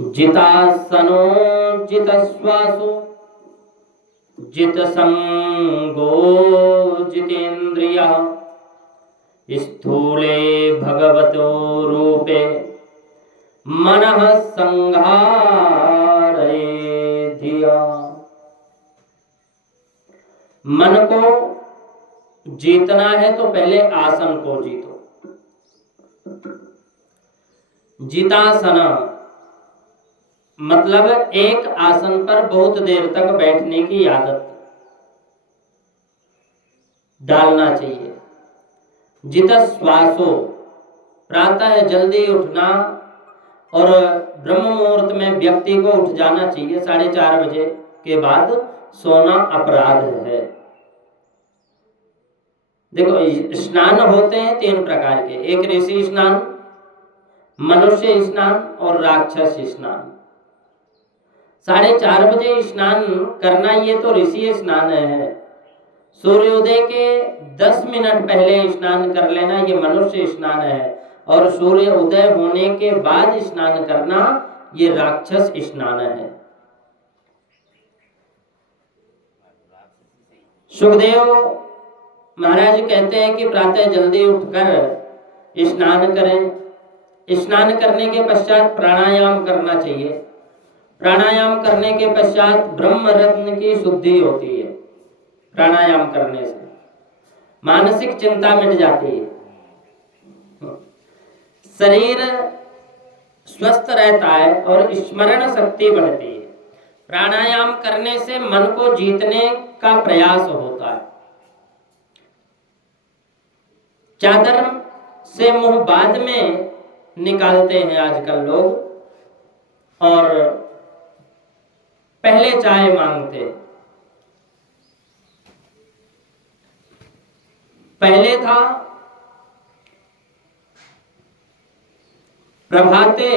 जितासनो जितश्वासो जितसंगो जितेन्द्रियः स्थूले भगवतो रूपे मनः संघारये धिया। मन को जीतना है तो पहले आसन को जीतो। जितासना मतलब एक आसन पर बहुत देर तक बैठने की आदत डालना चाहिए। जितश्वासो प्रातः जल्दी उठना और ब्रह्म मुहूर्त में व्यक्ति को उठ जाना चाहिए। 4:30 बजे के बाद सोना अपराध है। देखो स्नान होते हैं 3 प्रकार के, एक ऋषि स्नान, मनुष्य स्नान और राक्षस स्नान। 4:30 बजे स्नान करना ये तो ऋषि स्नान है। सूर्योदय के 10 मिनट पहले स्नान कर लेना ये मनुष्य स्नान है। और सूर्य उदय होने के बाद स्नान करना ये राक्षस स्नान है। सुखदेव महाराज कहते हैं कि प्रातः जल्दी उठकर स्नान करें। स्नान करने के पश्चात प्राणायाम करना चाहिए। प्राणायाम करने के पश्चात ब्रह्म रत्न की शुद्धि होती है। प्राणायाम करने से मानसिक चिंता मिट जाती है, शरीर स्वस्थ रहता है और स्मरण शक्ति बढ़ती है। प्राणायाम करने से मन को जीतने का प्रयास होता है। चादर से मुंह बाद में निकालते हैं आजकल लोग और पहले चाय मांगते। पहले था प्रभाते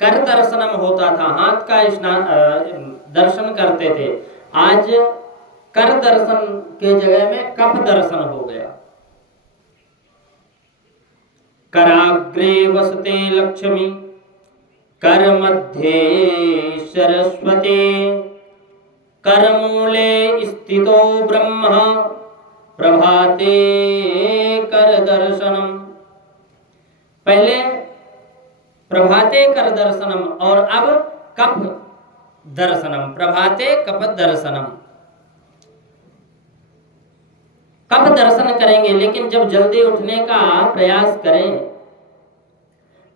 कर दर्शनम होता था, हाथ का स्नान दर्शन करते थे। आज कर दर्शन के जगह में कफ दर्शन हो गया। कराग्रे वसते लक्ष्मी कर मध्ये सरस्वती कर मूले स्थितो ब्रह्म प्रभाते कर दर्शनम। पहले प्रभाते कर दर्शनम और अब कफ दर्शनम। प्रभाते कफ दर्शनम। कफ दर्शन करेंगे, लेकिन जब जल्दी उठने का प्रयास करें,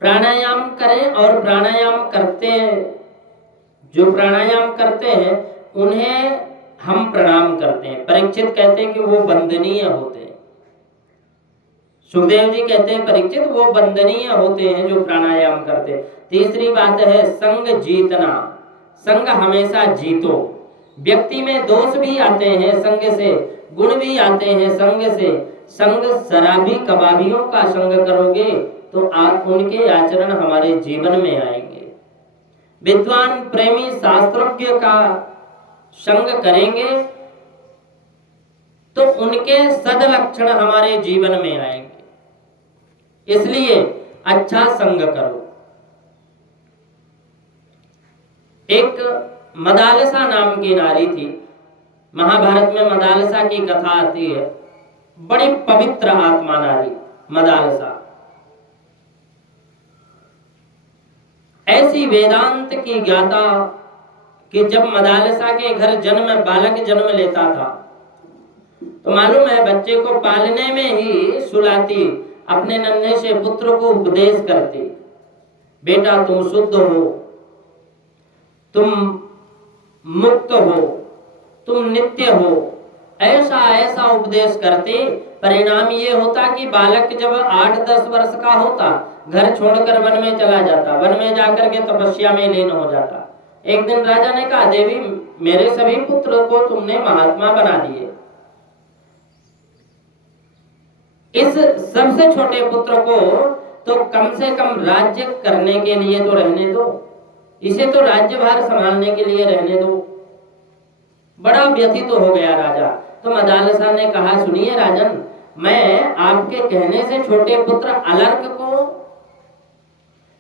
प्राणायाम करें और प्राणायाम करते हैं, जो प्राणायाम करते हैं उन्हें हम प्रणाम करते हैं। परीक्षित कहते हैं कि वो वंदनीय होते हैं। सुखदेव जी कहते हैं परीक्षित वो वंदनीय होते हैं जो प्राणायाम करते हैं। तीसरी बात है संग जीतना। संग हमेशा जीतो। व्यक्ति में दोष भी आते हैं संग से, गुण भी आते हैं संग से। संग शराबी कबाबियों का संग करोगे तो उनके आचरण हमारे जीवन में आएंगे। विद्वान प्रेमी शास्त्रज्ञ का संग करेंगे तो उनके सदलक्षण हमारे जीवन में आएंगे। इसलिए अच्छा संग करो। एक मदालसा नाम की नारी थी। महाभारत में मदालसा की कथा आती है। बड़ी पवित्र आत्मा नारी मदालसा। ऐसी वेदांत की ज्ञाता कि जब मदालसा के घर बालक जन्म लेता था तो मालूम है बच्चे को पालने में ही सुलाती, अपने नन्हे से पुत्र को उपदेश करती, बेटा तुम शुद्ध हो, तुम मुक्त हो, तुम नित्य हो। ऐसा ऐसा उपदेश करते। परिणाम ये होता कि बालक जब 8-10 वर्ष का होता घर छोड़कर वन में चला जाता, वन में जाकर के तपस्या में लीन हो जाता। एक दिन राजा ने कहा देवी मेरे सभी पुत्र को तुमने महात्मा बना दिए, इस सबसे छोटे पुत्र को तो कम से कम राज्य करने के लिए तो रहने दो, इसे तो राज्यभार संभालने के लिए रहने दो। बड़ा व्यथित तो हो गया राजा। तो मदालसा ने कहा सुनिए राजन, मैं आपके कहने से छोटे पुत्र अलर्क को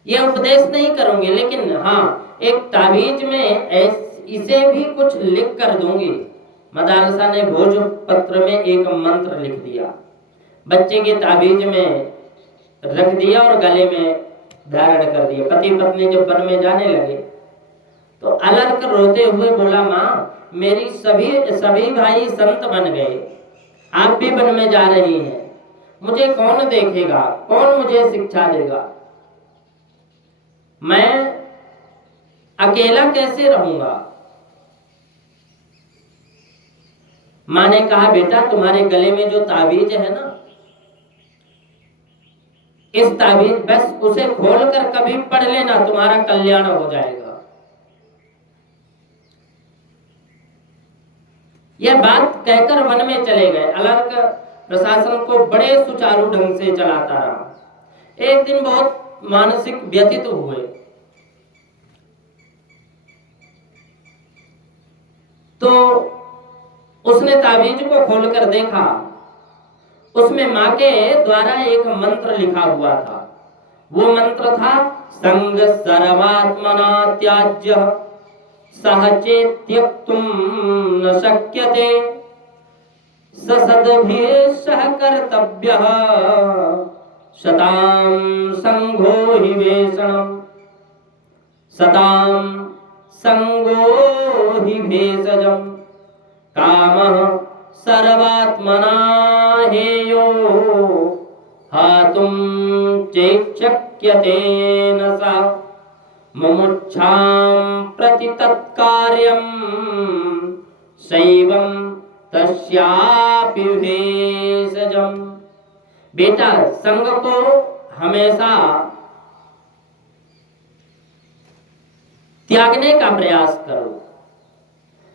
ये उपदेश नहीं करूंगी, लेकिन हाँ एक ताबीज में इसे भी कुछ लिख कर दूंगी। मदालसा ने भोजपत्र में एक मंत्र लिख दिया, बच्चे के ताबीज में रख दिया और गले में धारण कर दिया। पति पत्नी जब वन में जाने लगे तो अलर्क रोते हुए बोला, माँ मेरी सभी भाई संत बन गए, आप भी वन में जा रही हैं, मुझे कौन देखेगा, कौन मुझे शिक्षा देगा, मैं अकेला कैसे रहूंगा। माँ ने कहा, बेटा तुम्हारे गले में जो ताबीज है ना, इस ताबीज बस उसे खोलकर कभी पढ़ लेना, तुम्हारा कल्याण हो जाएगा। यह बात कहकर वन में चले गए। अलर्क प्रशासन को बड़े सुचारू ढंग से चलाता रहा। एक दिन बहुत मानसिक व्यथित हुए तो उसने ताबीज को खोलकर देखा, उसमें मां के द्वारा एक मंत्र लिखा हुआ था। वो मंत्र था, संग सर्वात्मना त्याज्य सहचेत्यक्तुम न शक्यते ससद्भिः सह कर्तव्यः शतां संघो हि भेषणम् शतां संगो हि भेषजम् कामः सर्वात्मना हेयो हातुं चैक्षक्यते न सा मुमुक्षां प्रति तत्कार्यं शैवं तस्यापि भेषजम्। बेटा संग को हमेशा त्यागने का प्रयास करो।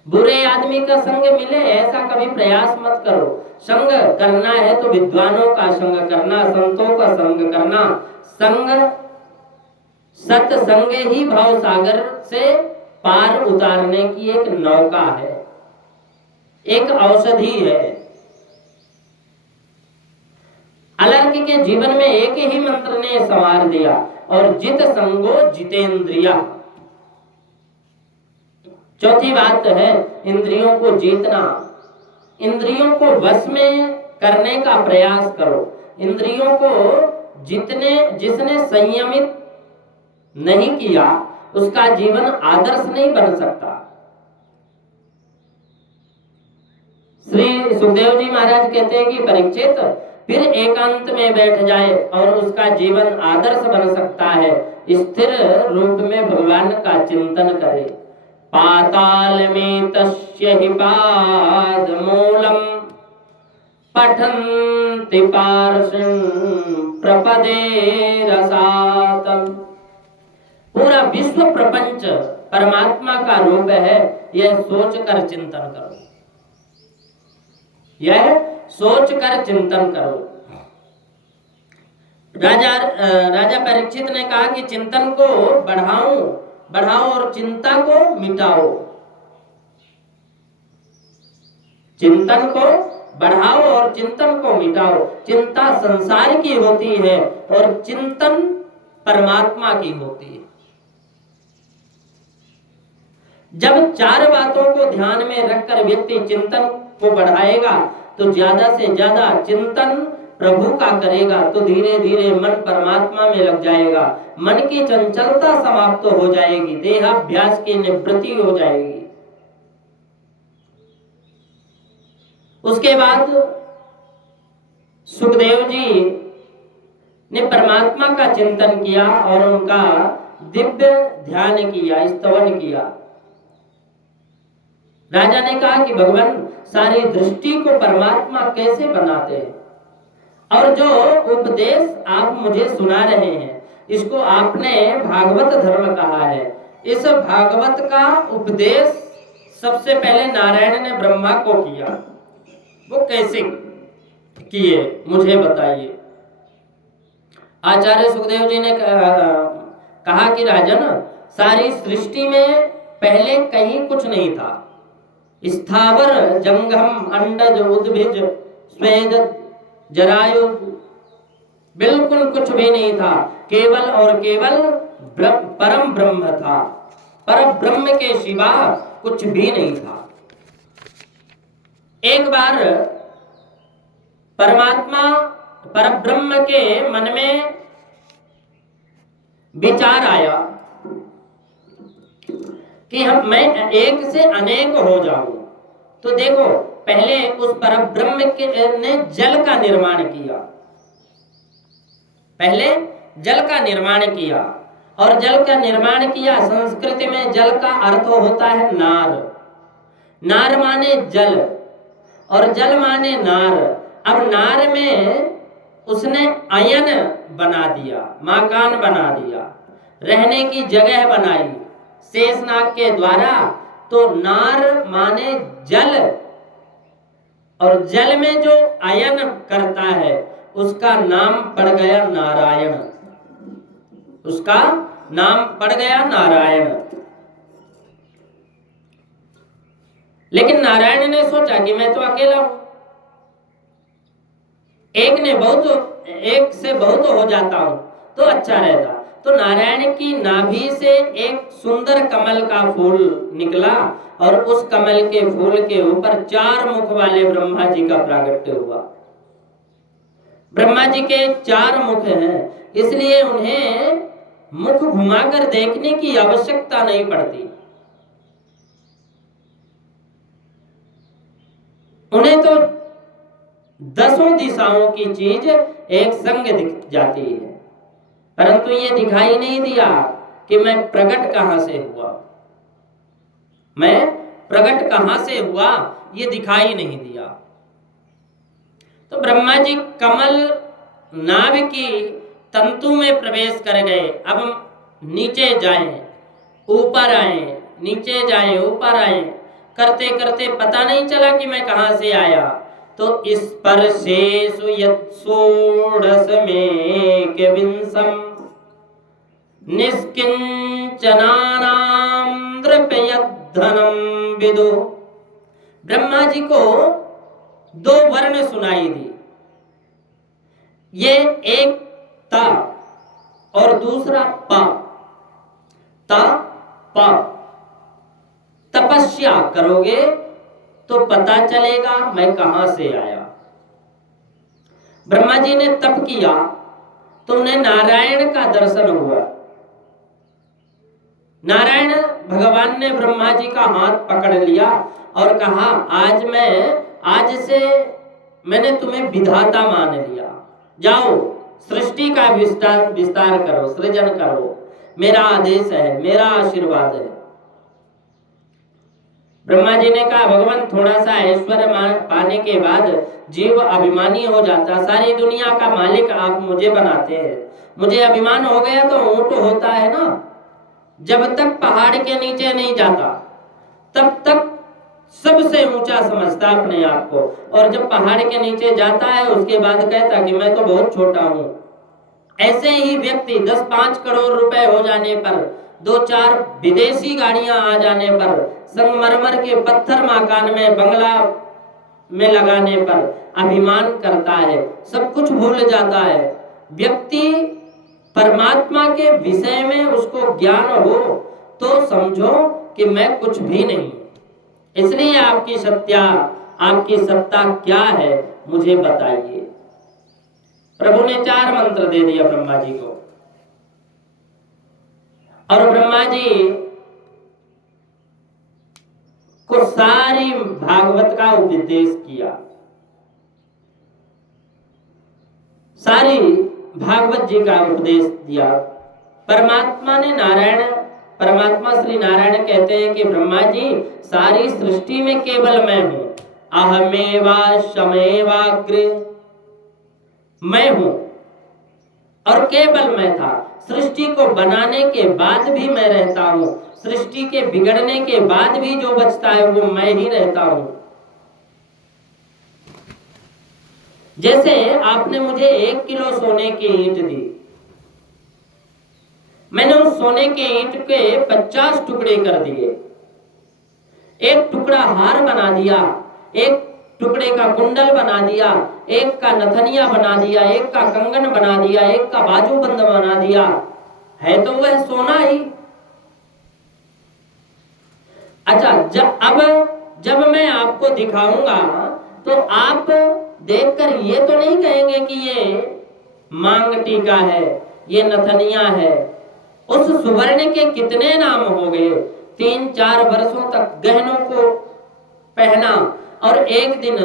बुरे आदमी का संग मिले ऐसा कभी प्रयास मत करो। संग करना है तो विद्वानों का संग करना, संतों का संग करना। संग सत्संग ही भाव सागर से पार उतारने की एक नौका है, एक औषधि है। अलर्क के जीवन में एक ही मंत्र ने संवार दिया, और जित संगो जितेंद्रिया। चौथी बात है इंद्रियों को जीतना। इंद्रियों को वश में करने का प्रयास करो। इंद्रियों को जिसने संयमित नहीं किया उसका जीवन आदर्श नहीं बन सकता। श्री सुखदेव जी महाराज कहते हैं कि परीक्षित फिर एकांत में बैठ जाए और उसका जीवन आदर्श बन सकता है। स्थिर रूप में भगवान का चिंतन करे। पाताल में तस्य हि पाद मूलम पठन्ति पार्षण प्रपदे रसातल। पूरा विश्व प्रपंच परमात्मा का रूप है, यह सोचकर चिंतन करो, यह सोचकर चिंतन करो। राजा परीक्षित ने कहा कि चिंतन को बढ़ाओ और चिंता को मिटाओ। चिंतन को बढ़ाओ और चिंतन को मिटाओ। चिंता संसार की होती है और चिंतन परमात्मा की होती है। जब चार बातों को ध्यान में रखकर व्यक्ति चिंतन को बढ़ाएगा तो ज्यादा से ज्यादा चिंतन प्रभु का करेगा तो धीरे धीरे मन परमात्मा में लग जाएगा। मन की चंचलता समाप्त हो जाएगी, देहाभ्यास की निवृत्ति हो जाएगी। उसके बाद सुखदेव जी ने परमात्मा का चिंतन किया और उनका दिव्य ध्यान किया, स्तवन किया। राजा ने कहा कि भगवान सारी दृष्टि को परमात्मा कैसे बनाते हैं, और जो उपदेश आप मुझे सुना रहे हैं इसको आपने भागवत धर्म कहा है। इस भागवत का उपदेश सबसे पहले नारायण ने ब्रह्मा को किया, वो कैसे किए मुझे बताइए। आचार्य सुखदेव जी ने कहा कि राजन, सारी सृष्टि में पहले कहीं कुछ नहीं था। स्थावर जंगम अंडज उद्भिज स्वेद जरायु, बिल्कुल कुछ भी नहीं था। केवल और केवल परम ब्रह्म था। पर ब्रह्म के सिवा कुछ भी नहीं था। एक बार परमात्मा परब्रह्म के मन में विचार आया कि मैं एक से अनेक हो जाऊं। तो देखो, पहले उस परब्रह्म ने जल का निर्माण किया। पहले जल का निर्माण किया, और जल का निर्माण किया। संस्कृत में जल का अर्थ होता है नार। नार माने जल, और जल माने नार। अब नार में उसने अयन बना दिया, मकान बना दिया, रहने की जगह बनाई शेषनाग के द्वारा। तो नार माने जल, और जल में जो अयन करता है उसका नाम पड़ गया नारायण। उसका नाम पड़ गया नारायण। लेकिन नारायण ने सोचा कि मैं तो अकेला हूं, एक से बहुत हो जाता हूं तो अच्छा रहता। तो नारायण की नाभि से एक सुंदर कमल का फूल निकला, और उस कमल के फूल के ऊपर 4 मुख वाले ब्रह्मा जी का प्रागट्य हुआ। ब्रह्मा जी के 4 मुख हैं, इसलिए उन्हें मुख घुमाकर देखने की आवश्यकता नहीं पड़ती। उन्हें तो 10 दिशाओं की चीज एक संग दिख जाती है, परंतु ये दिखाई नहीं दिया कि मैं प्रकट कहां से हुआ। मैं प्रकट कहां से हुआ ये दिखाई नहीं दिया। तो ब्रह्मा जी कमल नाभ की तंतु में प्रवेश कर गए। अब नीचे जाएं, ऊपर आए, नीचे जाएं, ऊपर आए, करते करते पता नहीं चला कि मैं कहां से आया। तो स्पर्शेषु यत्षोडशमेकविंशम् निष्किंचनानां नृपयद्धनं विदुः। ब्रह्मा जी को 2 वर्ण सुनाई दी। ये एक त और दूसरा प। त प। तपस्या करोगे तो पता चलेगा मैं कहां से आया। ब्रह्मा जी ने तप किया तो उन्हें नारायण का दर्शन हुआ। नारायण भगवान ने ब्रह्मा जी का हाथ पकड़ लिया और कहा, आज से मैंने तुम्हें विधाता मान लिया। जाओ सृष्टि का विस्तार करो, सृजन करो। मेरा आदेश है, मेरा आशीर्वाद है। ब्रह्मा जी ने कहा, भगवान थोड़ा सा ऐश्वर्य पाने के बाद जीव अभिमानी हो जाता। सारी दुनिया का मालिक आप मुझे बनाते हैं। मुझे अभिमान हो गया तो ऊंट होता है ना, जब तक पहाड़ के नीचे नहीं जाता तब तक सबसे ऊंचा समझता अपने आप को, और जब पहाड़ के नीचे जाता है उसके बाद कहता कि मैं तो बहुत छोटा हूं। ऐसे ही व्यक्ति 10-5 करोड़ रुपए हो जाने पर, 2-4 विदेशी गाड़ियां आ जाने पर, संगमरमर के पत्थर मकान में, बंगला में लगाने पर अभिमान करता है, सब कुछ भूल जाता है। व्यक्ति परमात्मा के विषय में उसको ज्ञान हो तो समझो कि मैं कुछ भी नहीं। इसलिए आपकी सत्ता क्या है मुझे बताइए। प्रभु ने 4 मंत्र दे दिया ब्रह्मा जी को, और ब्रह्मा जी को सारी भागवत का उपदेश किया। सारी भागवत जी का उपदेश दिया। परमात्मा श्री नारायण कहते हैं कि ब्रह्मा जी, सारी सृष्टि में केवल मैं हूं। अहमेवा शमेवाग्रे, मैं हूं और केवल मैं था। सृष्टि को बनाने के बाद भी मैं रहता हूं, सृष्टि के बिगड़ने के बाद भी जो बचता है वो मैं ही रहता हूं। जैसे आपने मुझे 1 किलो सोने की ईंट दी, मैंने उस सोने के ईंट के 50 टुकड़े कर दिए, एक टुकड़ा हार बना दिया, एक टुकड़े का कुंडल बना दिया, एक का नथनिया बना दिया, एक का कंगन बना दिया, एक का बाजूबंद बना दिया, है तो वह सोना ही। अच्छा, जब मैं आपको दिखाऊंगा तो आप देखकर ये तो नहीं कहेंगे कि ये मांग टीका है, ये नथनिया है। उस सुवर्ण के कितने नाम हो गए। 3-4 वर्षों तक गहनों को पहना और एक दिन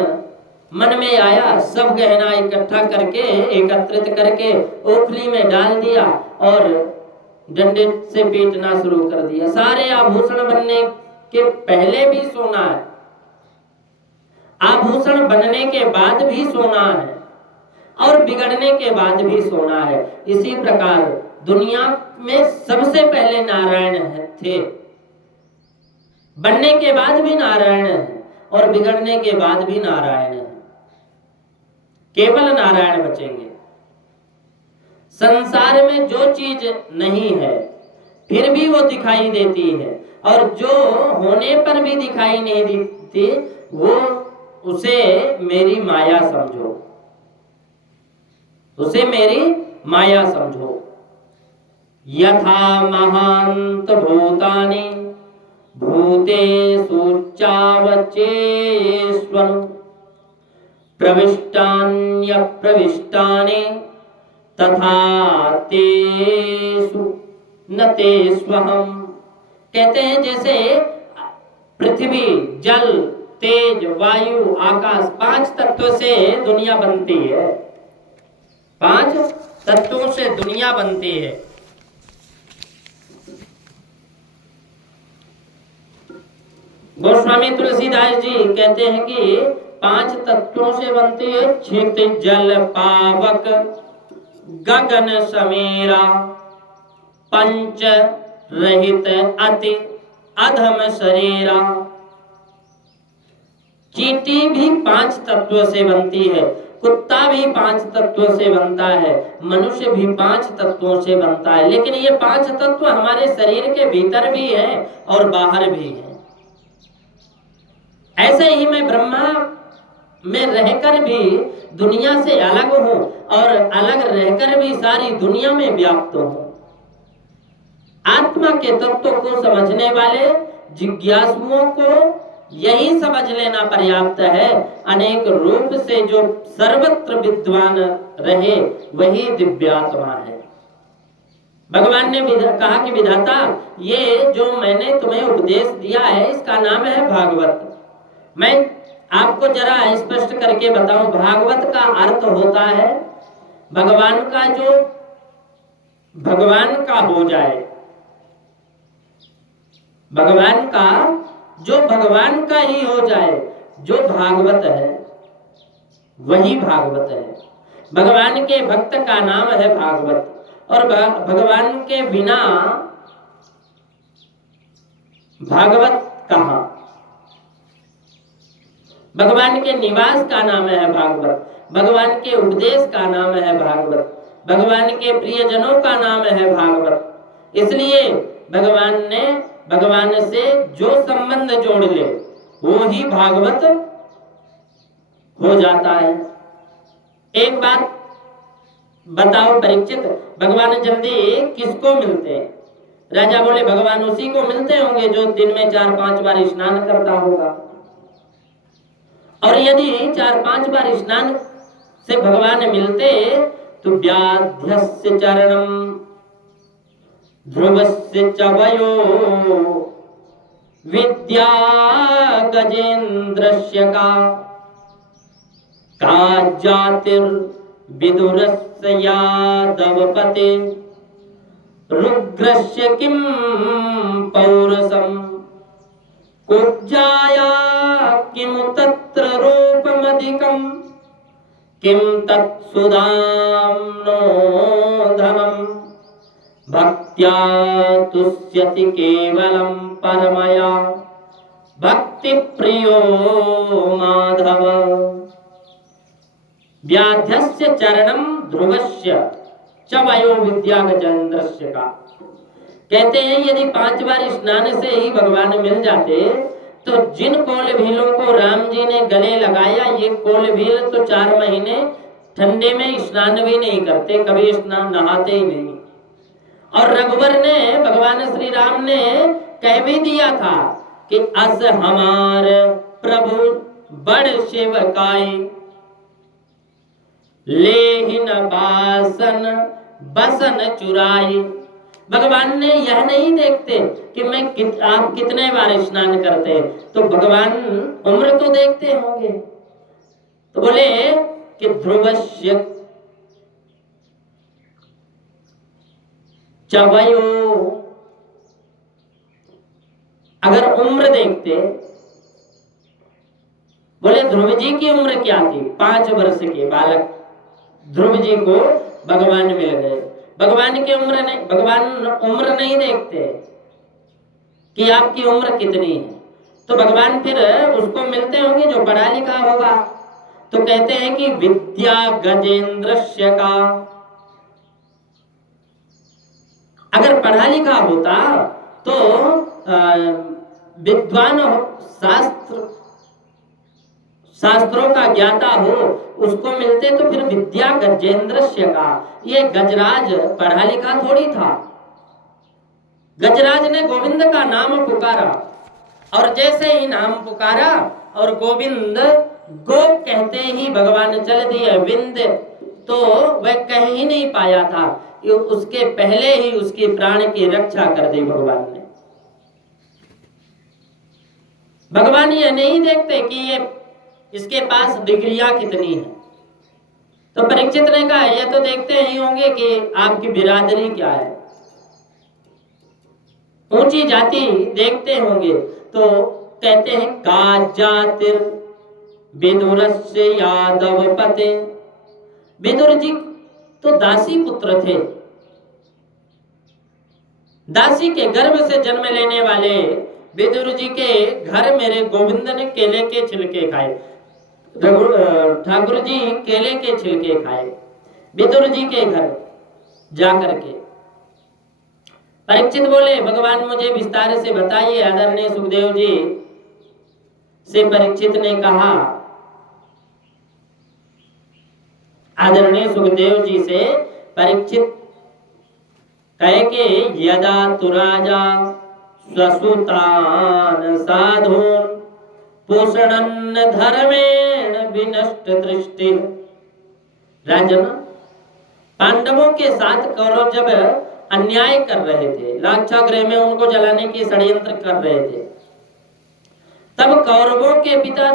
मन में आया सब गहना इकट्ठा करके, एकत्रित करके ओखली में डाल दिया और डंडे से पीटना शुरू कर दिया। सारे आभूषण बनने के पहले भी सोना है, आभूषण बनने के बाद भी सोना है और बिगड़ने के बाद भी सोना है। इसी प्रकार दुनिया में सबसे पहले नारायण थे, बनने के बाद भी नारायण है और बिगड़ने के बाद भी नारायण है। केवल नारायण बचेंगे। संसार में जो चीज नहीं है फिर भी वो दिखाई देती है, और जो होने पर भी दिखाई नहीं देती वो उसे मेरी माया समझो, उसे मेरी माया समझो। यथा महांत भूतानि भूतेषु चावचेष्वनु प्रविष्टान्यप्रविष्टानि तथा तेषु न तेष्वहम्। कहते हैं जैसे पृथ्वी, जल, तेज, वायु, आकाश, 5 तत्वों से दुनिया बनती है। 5 तत्वों से दुनिया बनती है। गोस्वामी तुलसीदास जी कहते हैं कि 5 तत्वों से बनती है। क्षितिज, जल, पावक, गगन समीरा, पंच रहित अति अधम शरीरा। चींटी भी 5 तत्वों से बनती है, कुत्ता भी 5 तत्वों से बनता है, मनुष्य भी 5 तत्वों से बनता है। लेकिन ये 5 तत्व हमारे शरीर के भीतर भी हैं और बाहर भी हैं। ऐसे ही मैं ब्रह्मा में रहकर भी दुनिया से अलग हूं और अलग रहकर भी सारी दुनिया में व्याप्त हूं। आत्मा के तत्व को समझने वाले जिज्ञासुओं को यही समझ लेना पर्याप्त है। अनेक रूप से जो सर्वत्र विद्वान रहे वही दिव्यात्मा है। भगवान ने कहा कि विधाता, ये जो मैंने तुम्हें उपदेश दिया है इसका नाम है भागवत। मैं आपको जरा स्पष्ट करके बताऊं, भागवत का अर्थ होता है भगवान का जो भगवान का हो जाए, भगवान का जो भगवान का ही हो जाए। जो भागवत है वही भागवत है। भगवान के भक्त का नाम है भागवत, और भगवान के बिना भागवत कहां। भगवान के निवास का नाम है भागवत, भगवान के उपदेश का नाम है भागवत, भगवान के प्रियजनों का नाम है भागवत। इसलिए भगवान से जो संबंध जोड़ ले वो ही भागवत हो जाता है। एक बात बताओ परीक्षित, भगवान जल्दी किसको मिलते हैं? राजा बोले, भगवान उसी को मिलते होंगे जो दिन में 4-5 बार स्नान करता होगा। और यदि 4-5 बार स्नान से भगवान मिलते तो व्याध्यस्य चरणम ध्रुवस्य च वयो विद्या गजेन्द्रस्य का जातिर्विदुरस्य यादवपते रुद्रस्य किं पौरसम् कुब्जाया किम तत्र रूपमधिकम् किम तत्सुधाम्नो धनम् भक्त्या तुष्यति केवलं परमया भक्ति प्रियो माधव। व्याध्यस्य चरणम ध्रुवस्य च वयो विद्या गजेन्द्रस्य का। कहते हैं यदि 5 बार स्नान से ही भगवान मिल जाते तो जिन कोल भीलों को राम जी ने गले लगाया, ये कोल भील तो 4 महीने ठंडे में स्नान भी नहीं करते, कभी स्नान नहाते ही नहीं। और रघुवर ने, भगवान श्री राम ने कह भी दिया था कि अस हमार प्रभु बड़ सेवकाई, लेहिन बासन बसन चुराई। भगवान ने यह नहीं देखते कि आप कितने बार स्नान करते हैं, तो भगवान उम्र तो देखते होंगे। तो बोले कि ध्रुवस्य चवयो, अगर उम्र देखते, बोले ध्रुव जी की उम्र क्या थी? 5 वर्ष के बालक ध्रुव जी को भगवान मिल गए। भगवान की उम्र नहीं, भगवान उम्र नहीं देखते कि आपकी उम्र कितनी है। तो भगवान फिर उसको मिलते होंगे जो पढ़ा लिखा होगा। तो कहते हैं कि विद्या गजेंद्रस्य का, अगर पढ़ा लिखा होता तो विद्वान शास्त्रों का ज्ञाता हो, उसको मिलते तो फिर विद्या गजेंद्रस्य का। ये गजराज पढ़ा लिखा थोड़ी था। गजराज ने गोविंद का नाम पुकारा, और जैसे ही नाम पुकारा और गोविंद गो कहते ही भगवान चल दिए विंद, तो वह कह ही नहीं पाया था, उसके पहले ही उसकी प्राण की रक्षा कर दी भगवान ने। भगवान ये नहीं देखते कि ये इसके पास डिग्रियां कितनी है। तो परीक्षित ने कहा, ये तो देखते ही होंगे कि आपकी बिरादरी क्या है, ऊंची जाति देखते होंगे। तो कहते हैं का जातिर विदुरस्य यादव पते। विदुर जी तो दासी पुत्र थे, दासी के गर्भ से जन्म लेने वाले विदुर जी के घर मेरे गोविंद ने केले के छिलके खाए। ठाकुर जी केले के छिलके खाए विदुर जी के घर जाकर के। परीक्षित बोले, भगवान मुझे विस्तार से बताइए। आदरणीय सुखदेव जी से परीक्षित ने कहा, आदरणीय सुखदेव जी से परीक्षित कहे कि यदा तु राजा स्वसुतान साधून पोषणन धर्मेण विनष्ट दृष्टि। राजन, पांडवों के साथ कौरव जब अन्याय कर रहे थे, लाक्षागृह में उनको जलाने की षड्यंत्र कर रहे थे, तब कौरवों के पिता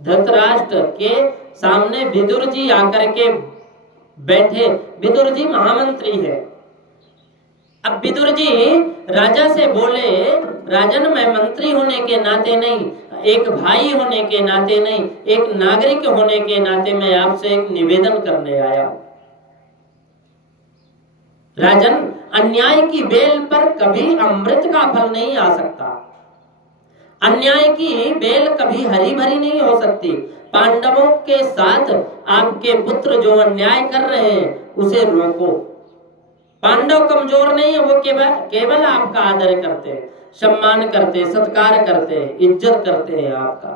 धृतराष्ट्र के सामने विदुर जी आकर के बैठे। विदुर जी महामंत्री है। अब विदुर जी राजा से बोले, राजन मैं मंत्री होने के नाते नहीं, एक भाई होने के नाते नहीं, एक नागरिक होने के नाते मैं आपसे एक निवेदन करने आया हूं। राजन, अन्याय की बेल पर कभी अमृत का फल नहीं आ सकता। अन्याय की बेल कभी हरी भरी नहीं हो सकती। पांडवों के साथ आपके पुत्र जो अन्याय कर रहे हैं उसे रोको। पांडव कमजोर नहीं है, वो केवल आपका आदर करते हैं, सम्मान करते हैं, सत्कार करते हैं, इज्जत करते हैं आपका,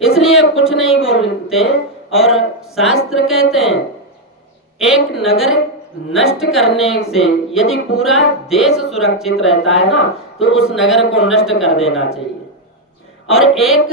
इसलिए कुछ नहीं बोलते। और शास्त्र कहते हैं एक नगर नष्ट करने से यदि पूरा देश सुरक्षित रहता है ना, तो उस नगर को नष्ट कर देना चाहिए। और एक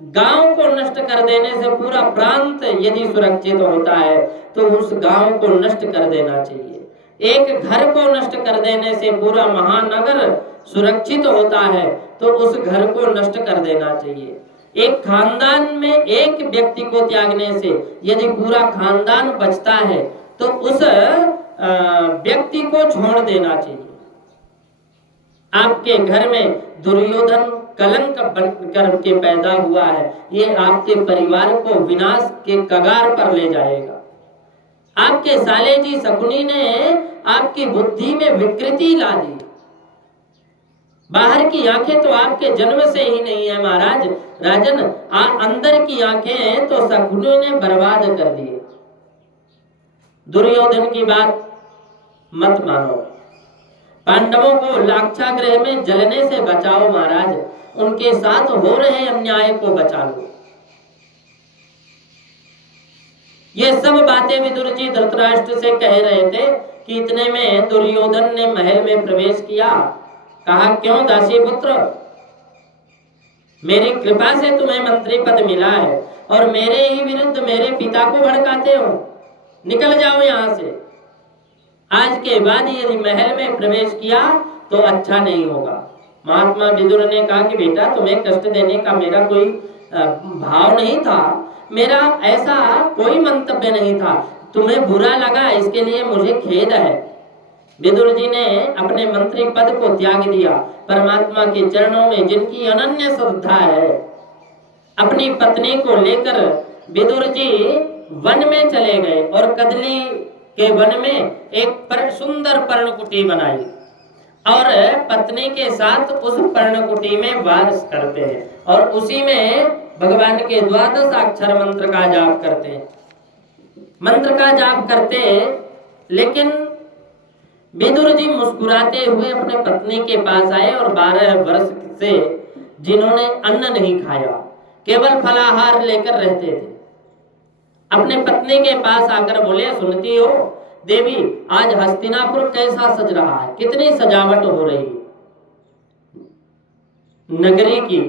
गांव को नष्ट कर देने से पूरा प्रांत यदि सुरक्षित होता है तो उस गांव को नष्ट कर देना चाहिए। एक घर को नष्ट कर देने से पूरा महानगर सुरक्षित होता है तो उस घर को नष्ट कर देना चाहिए। एक खानदान में एक व्यक्ति को त्यागने से यदि पूरा खानदान बचता है तो उस व्यक्ति को छोड़ देना चाहिए। आपके घर में दुर्योधन कलंक बनकर के पैदा हुआ है, ये आपके परिवार को विनाश के कगार पर ले जाएगा। आपके साले जी शकुनी ने आपकी बुद्धि में विकृति ला दी। बाहर की आंखें तो आपके जन्म से ही नहीं है महाराज। राजन, अंदर की आंखें तो शकुनी ने बर्बाद कर दी। दुर्योधन की बात मत मानो। पांडवों को लाक्षागृह में जलने से बचाओ महाराज, उनके साथ हो रहे अन्याय को बचा लो। ये सब बातें विदुर जी धृतराष्ट्र से कह रहे थे कि इतने में दुर्योधन ने महल में प्रवेश किया। कहा, क्यों दासी पुत्र, मेरी कृपा से तुम्हें मंत्री पद मिला है और मेरे ही विरुद्ध मेरे पिता को भड़काते हो, निकल जाओ यहां से। आज के बाद यदि महल में प्रवेश किया तो अच्छा नहीं होगा। महात्मा विदुर ने कहा कि बेटा, तुम्हें कष्ट देने का मेरा कोई भाव नहीं था, मेरा ऐसा कोई मंतव्य नहीं था, तुम्हें बुरा लगा इसके लिए मुझे खेद है। विदुर जी ने अपने मंत्री पद को त्याग दिया। परमात्मा के चरणों में जिनकी अनन्य श्रद्धा है, अपनी पत्नी को लेकर विदुर जी वन में चले गए और कदली के वन में एक सुंदर पर्णकुटी बनाई और पत्नी के साथ उस पर्णकुटी में वास करते हैं और उसी में भगवान के 12 अक्षर मंत्र का जाप करते हैं। मंत्र का जाप करते, लेकिन विदुर जी मुस्कुराते हुए अपने पत्नी के पास आए और 12 वर्ष से जिन्होंने अन्न नहीं खाया, केवल फलाहार लेकर रहते थे, अपने पत्नी के पास आकर बोले, सुनती हो देवी, आज हस्तिनापुर कैसा सज रहा है, कितनी सजावट हो रही है नगरी की,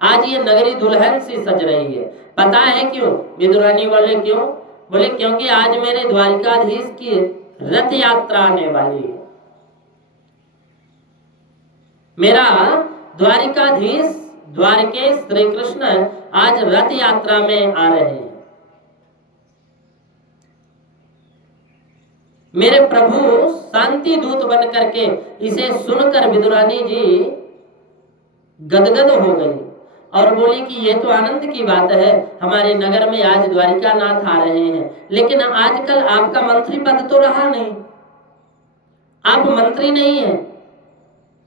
आज ये नगरी दुल्हन सी सज रही है। पता है क्यों? विदुरानी बोले, क्यों? बोले, क्योंकि आज मेरे द्वारिकाधीश की रथ यात्रा आने वाली है। मेरा द्वारिकाधीश द्वारके श्री कृष्ण आज रथ यात्रा में आ रहे हैं। मेरे प्रभु शांति दूत बन करके, इसे सुनकर विदुरानी जी गदगद हो गई और बोली कि ये तो आनंद की बात है, हमारे नगर में आज द्वारिका नाथ आ रहे हैं, लेकिन आजकल आपका मंत्री पद तो रहा नहीं, आप मंत्री नहीं हैं।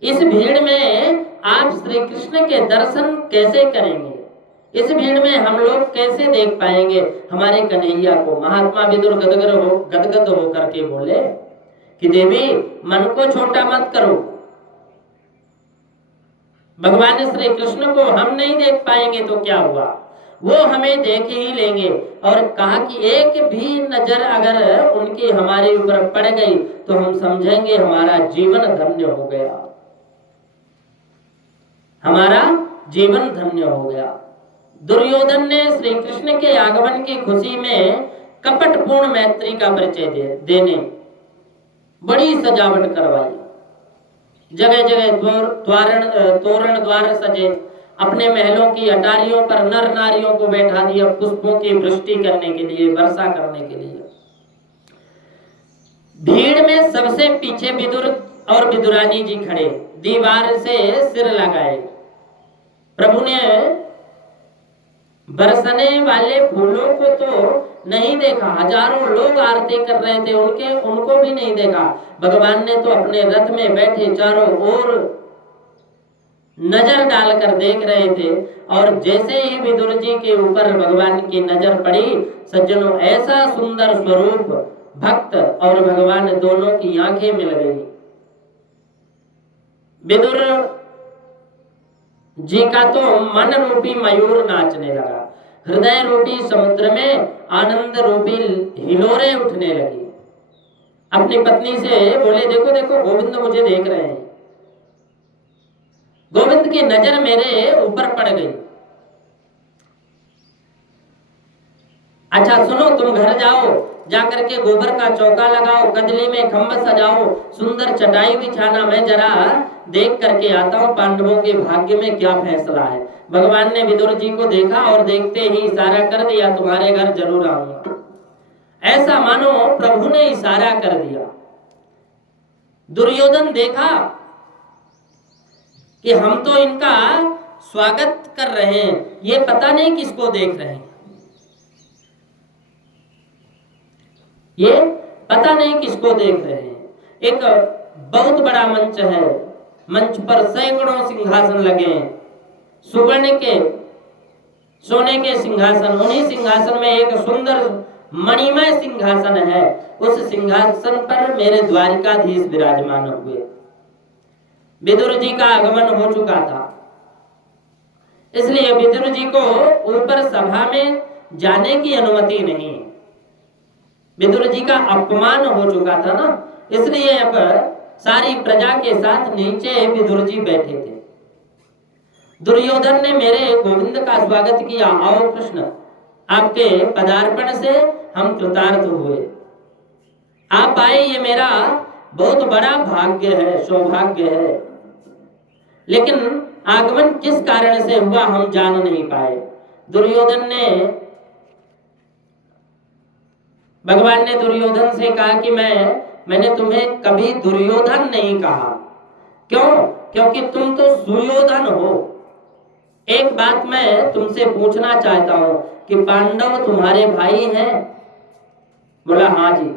इस भीड़ में आप श्री कृष्ण के दर्शन कैसे करेंगे? इस भीड़ में हम लोग कैसे देख पाएंगे हमारे कन्हैया को? महात्मा विदुर गदगद हो करके बोले कि देवी, मन को छोटा मत करो, भगवान श्री कृष्ण को हम नहीं देख पाएंगे तो क्या हुआ, वो हमें देख ही लेंगे। और कहा कि एक भी नजर अगर उनकी हमारे ऊपर पड़ गई तो हम समझेंगे हमारा जीवन धन्य हो गया, हमारा जीवन धन्य हो गया। दुर्योधन ने श्री कृष्ण के आगमन की खुशी में कपटपूर्ण मैत्री का परिचय देने बड़ी सजावट करवाई, जगह जगह तोरण द्वार सजे, अपने महलों की अटारियों पर नर नारियों को बैठा दिया पुष्पों की वृष्टि करने के लिए, वर्षा करने के लिए। भीड़ में सबसे पीछे विदुर और विदुरानी जी खड़े, दीवार से सिर लगाए। प्रभु ने बरसने वाले फूलों को तो नहीं देखा, हजारों लोग आरती कर रहे थे, उनको भी नहीं देखा। भगवान ने तो अपने रथ में बैठे चारों ओर नजर डालकर देख रहे थे और जैसे ही विदुर जी के ऊपर भगवान की नजर पड़ी, सज्जनों, ऐसा सुंदर स्वरूप, भक्त और भगवान दोनों की आंखें मिल गई। विदुर जी का तो मन रूपी मयूर नाचने लगा, हृदय रूपी समुद्र में आनंद रूपी हिलोरे उठने लगी। अपनी पत्नी से बोले, देखो देखो गोविंद मुझे देख रहे हैं, गोविंद की नजर मेरे ऊपर पड़ गई। अच्छा सुनो, तुम घर जाओ, जाकर के गोबर का चौका लगाओ, कदली में खम्भ सजाओ, सुंदर चटाई बिछाना, मैं जरा देख करके आता हूं पांडवों के भाग्य में क्या फैसला है। भगवान ने विदुर जी को देखा और देखते ही इशारा कर दिया, तुम्हारे घर जरूर आऊंगा। ऐसा मानो प्रभु ने इशारा कर दिया। दुर्योधन देखा कि हम तो इनका स्वागत कर रहे हैं, ये पता नहीं किसको देख रहे हैं, ये पता नहीं किसको देख रहे हैं। एक बहुत बड़ा मंच है, मंच पर सैकड़ों सिंहासन लगे हैं, सुवर्ण के, सोने के सिंहासन। उन्हीं सिंहासन में एक सुंदर मणिमय सिंहासन है, उस सिंहासन पर मेरे द्वारिकाधीश विराजमान हुए। विदुर जी का आगमन हो चुका था, इसलिए विदुर जी को ऊपर सभा में जाने की अनुमति नहीं। विदुर जी का अपमान हो चुका था ना, इसलिए अब सारी प्रजा के साथ नीचे विदुर जी बैठे थे। दुर्योधन ने मेरे गोविंद का स्वागत किया, आओ कृष्ण, आपके पदार्पण से हम कृतार्थ हुए, आप आए, ये मेरा बहुत बड़ा भाग्य है, सौभाग्य है। लेकिन आगमन किस कारण से हुआ हम जान नहीं पाए। दुर्योधन ने, भगवान ने दुर्योधन से कहा कि मैंने तुम्हें कभी दुर्योधन नहीं कहा। क्यों? क्योंकि तुम तो सुयोधन हो। एक बात मैं तुमसे पूछना चाहता हूं कि पांडव तुम्हारे भाई हैं? बोला हाँ जी।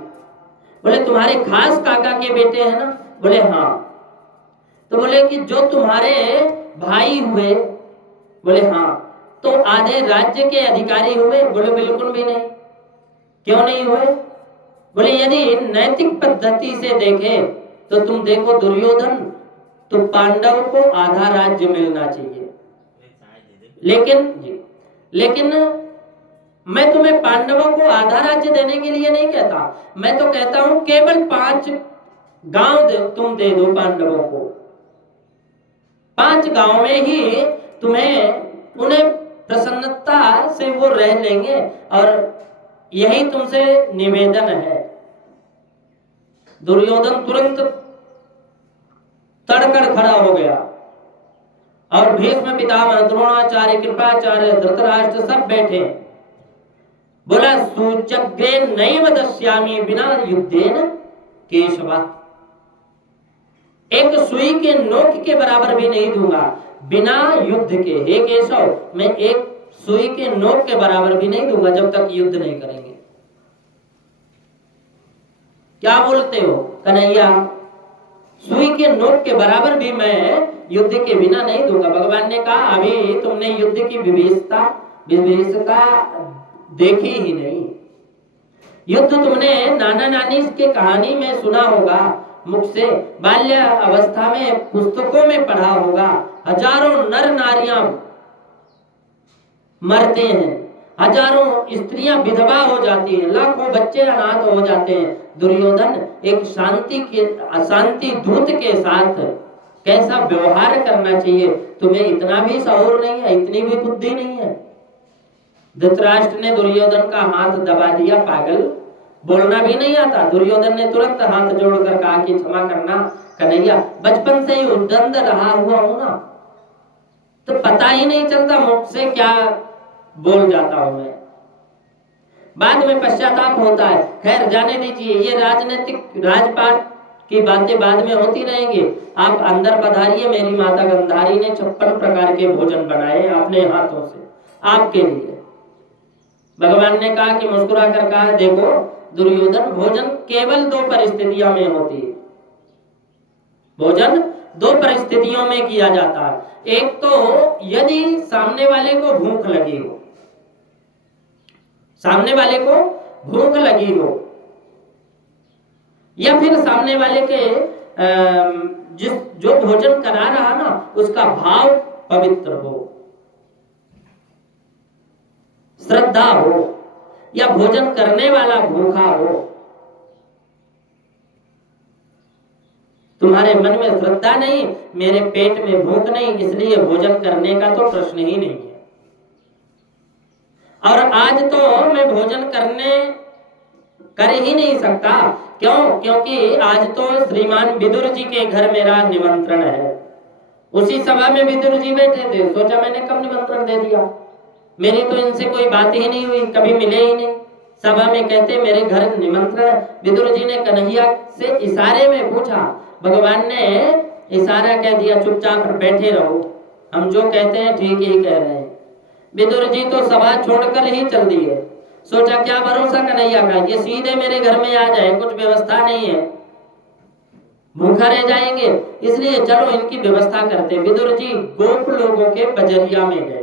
बोले तुम्हारे खास काका के बेटे हैं ना? बोले हाँ। तो बोले कि जो तुम्हारे भाई हुए? बोले हाँ। तो आधे राज्य के अधिकारी हुए? बोले बिल्कुल भी नहीं। क्यों नहीं हुए? बोले यदि नैतिक पद्धति से देखें तो तुम देखो दुर्योधन, तो पांडव को आधा राज्य मिलना चाहिए, लेकिन मैं तुम्हें पांडवों को आधा राज्य देने के लिए नहीं कहता, मैं तो कहता हूं केवल 5 गांव तुम दे दो पांडवों को। 5 गांव में ही उन्हें प्रसन्नता से वो रह लेंगे, और यही तुमसे निवेदन है। दुर्योधन तुरंत तड़कर खड़ा हो गया, और भीष्म पितामह, द्रोणाचार्य, कृपाचार्य, धृतराष्ट्र सब बैठे। बोला सूचग्रे नैव दस्यामि बिना युद्धेन केशवा, एक सुई के नोक के बराबर भी नहीं दूंगा बिना युद्ध के। हे केशव, मैं एक सुई के नोक के बराबर भी नहीं दूंगा जब तक युद्ध नहीं करेंगे। क्या बोलते हो कन्हैया? सुई के नोक के बराबर भी मैं युद्ध के बिना नहीं दूंगा। भगवान ने कहा अभी तुमने युद्ध की विभीषिका देखी ही नहीं। युद्ध तुमने नाना नानी के कहानी में सुना होगा, मुख से बाल्य अवस्था में पुस्तकों में पढ़ा होगा। हजारों नर नारियां मरते हैं, हजारों स्त्रियां विधवा हो जाती हैं, लाखों बच्चे अनाथ हो जाते हैं। दुर्योधन एक अशांति दूत के साथ कैसा व्यवहार करना चाहिए, तुम्हें इतना भी शऊर नहीं है, इतनी भी बुद्धि नहीं है। धृतराष्ट्र ने दुर्योधन का हाथ दबा दिया, पागल, बोलना भी नहीं आता। दुर्योधन ने तुरंत हाथ जोड़कर कहा कि क्षमा करना कन्हैया, बचपन से ही उद्दंड रहा हुआ हूं ना, तो पता ही नहीं चलता मुख से क्या बोल जाता हूं मैं, बाद में पश्चाताप होता है। खैर जाने दीजिए, ये राजनीतिक राजपाट की बातें बाद में होती रहेंगी। आप अंदर पधारिए। मेरी माता गंधारी ने 56 प्रकार के भोजन बनाए अपने हाथों से आपके लिए। भगवान ने कहा कि मुस्कुरा कर कहा, देखो दुर्योधन, भोजन केवल 2 परिस्थितियों में होती है। भोजन 2 परिस्थितियों में किया जाता है। एक तो यदि सामने वाले को भूख लगी हो, सामने वाले को भूख लगी हो, या फिर सामने वाले के जो भोजन करा रहा ना उसका भाव पवित्र हो, श्रद्धा हो, या भोजन करने वाला भूखा हो। तुम्हारे मन में श्रद्धा नहीं, मेरे पेट में भूख नहीं, इसलिए भोजन करने का तो प्रश्न ही नहीं है। और आज तो मैं भोजन कर ही नहीं सकता। क्यों? क्योंकि आज तो श्रीमान विदुर जी के घर मेरा निमंत्रण है। उसी सभा में विदुर जी बैठे थे, सोचा मैंने कब निमंत्रण दे दिया, मेरी तो इनसे कोई बात ही नहीं हुई, कभी मिले ही नहीं। सभा में कहते मेरे घर निमंत्रण। विदुर जी ने कन्हैया से इशारे में पूछा, भगवान ने इशारा कह दिया, चुपचाप बैठे रहो, हम जो कहते हैं ठीक ही कह रहे हैं। विदुर जी तो सभा छोड़कर ही चल दिए। सोचा क्या भरोसा कन्हैया का, ये सीधे मेरे घर में आ जाए, कुछ व्यवस्था नहीं है, भूखा रह जाएंगे, इसलिए चलो इनकी व्यवस्था करते। विदुर जी गोप लोगों के बजरिया में गए,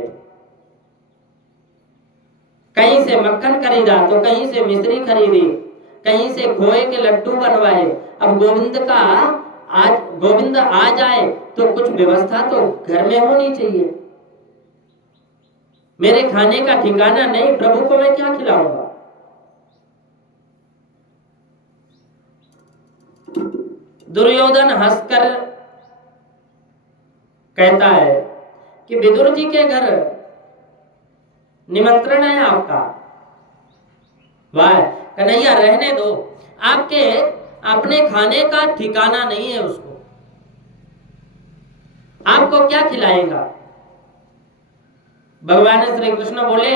कहीं से मक्खन खरीदा तो कहीं से मिश्री खरीदी, कहीं से खोए के लड्डू बनवाए। अब गोविंद का आज गोविंद आ जाए तो कुछ व्यवस्था तो घर में होनी चाहिए। मेरे खाने का ठिकाना नहीं, प्रभु को मैं क्या खिलाऊंगा? दुर्योधन हंसकर कहता है कि विदुर जी के घर निमंत्रण है आपका। वाह कन्हैया, रहने दो, आपके अपने खाने का ठिकाना नहीं है उसको, आपको क्या खिलाएगा? भगवान श्री कृष्ण बोले